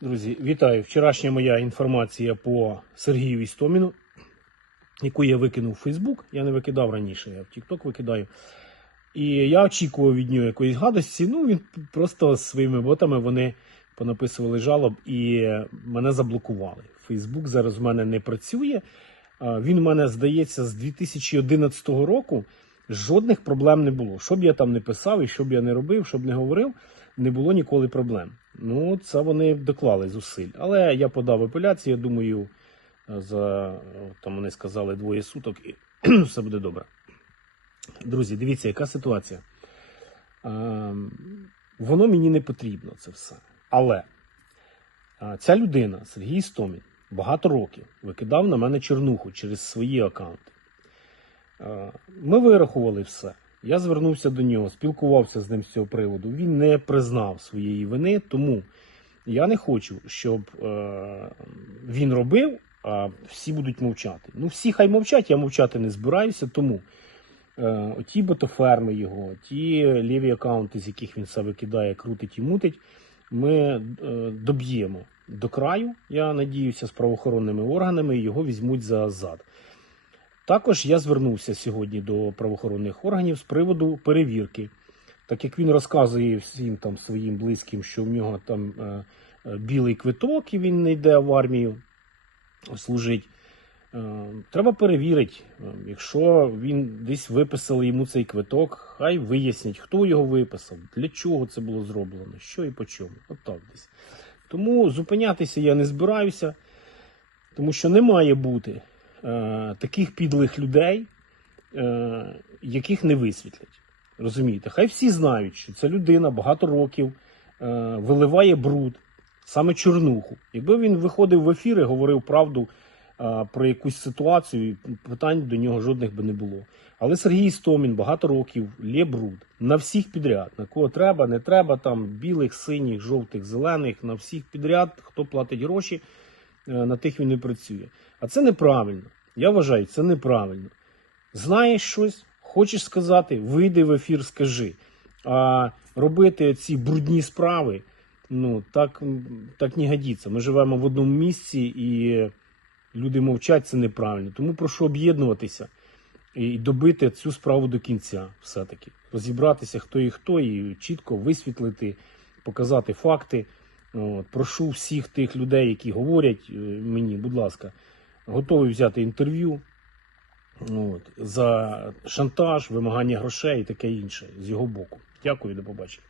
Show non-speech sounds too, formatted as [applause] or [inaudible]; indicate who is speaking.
Speaker 1: Друзі, вітаю. Вчорашня моя інформація по Сергію Істоміну, яку я викинув у Фейсбук. Я не викидав раніше, я в Тікток викидаю. І я очікував від нього якоїсь гадості. Ну, він просто своїми ботами вони понаписували жалоб і мене заблокували. Фейсбук зараз в мене не працює. Він у мене, здається, з 2011 року жодних проблем не було. Що б я там не писав і що б я не робив, що б не говорив, не було ніколи проблем. Ну, це вони доклали зусиль. Але я подав апеляцію, я думаю, за там вони сказали двоє суток, і [clears throat] все буде добре. Друзі, дивіться, яка ситуація. Ем, Воно мені не потрібно, це все. Але ця людина, Сергій Істомін, багато років викидав на мене чернуху через свої аккаунти. Е, Ми вирахували все. Я звернувся до нього, спілкувався з ним з цього приводу. Він не признав своєї вини, тому я не хочу, щоб е, він робив, а всі будуть мовчати. Ну, всі хай мовчать, я мовчати не збираюся, тому е, ті ботоферми його, ті ліві аккаунти, з яких він все викидає, крутить і мутить, ми доб'ємо до краю, я надіюся, з правоохоронними органами його візьмуть за зад. Також я звернувся сьогодні до правоохоронних органів з приводу перевірки. Так як він розказує всім там своїм близьким, що в нього там е, е, білий квиток і він не йде в армію служить. Е, треба перевірити, е, якщо він десь виписали йому цей квиток, хай вияснять, хто його виписав, для чого це було зроблено, що і по чому. От так десь. Тому зупинятися я не збираюся, тому що не має бути таких підлих людей, е, яких не висвітлять. Розумієте, хай всі знають, що ця людина багато років е, виливає бруд, саме чорнуху. Якби він виходив в ефір і говорив правду е, про якусь ситуацію, питань до нього жодних би не було. Але Сергій Істомін багато років лє бруд на всіх підряд, на кого треба, не треба, там білих, синіх, жовтих, зелених, на всіх підряд, хто платить гроші, е, на тих він не працює. А це неправильно. Я вважаю, це неправильно. Знаєш щось, хочеш сказати, вийди в ефір, скажи. А робити ці брудні справи, ну так, так не годиться. Ми живемо в одному місці і люди мовчать, це неправильно. Тому прошу об'єднуватися і добити цю справу до кінця, все-таки. Розібратися, хто і хто, і чітко висвітлити, показати факти. От. Прошу всіх тих людей, які говорять е, мені, будь ласка, готовий взяти інтерв'ю. От, за шантаж, вимагання грошей і таке інше з його боку. Дякую, до побачення.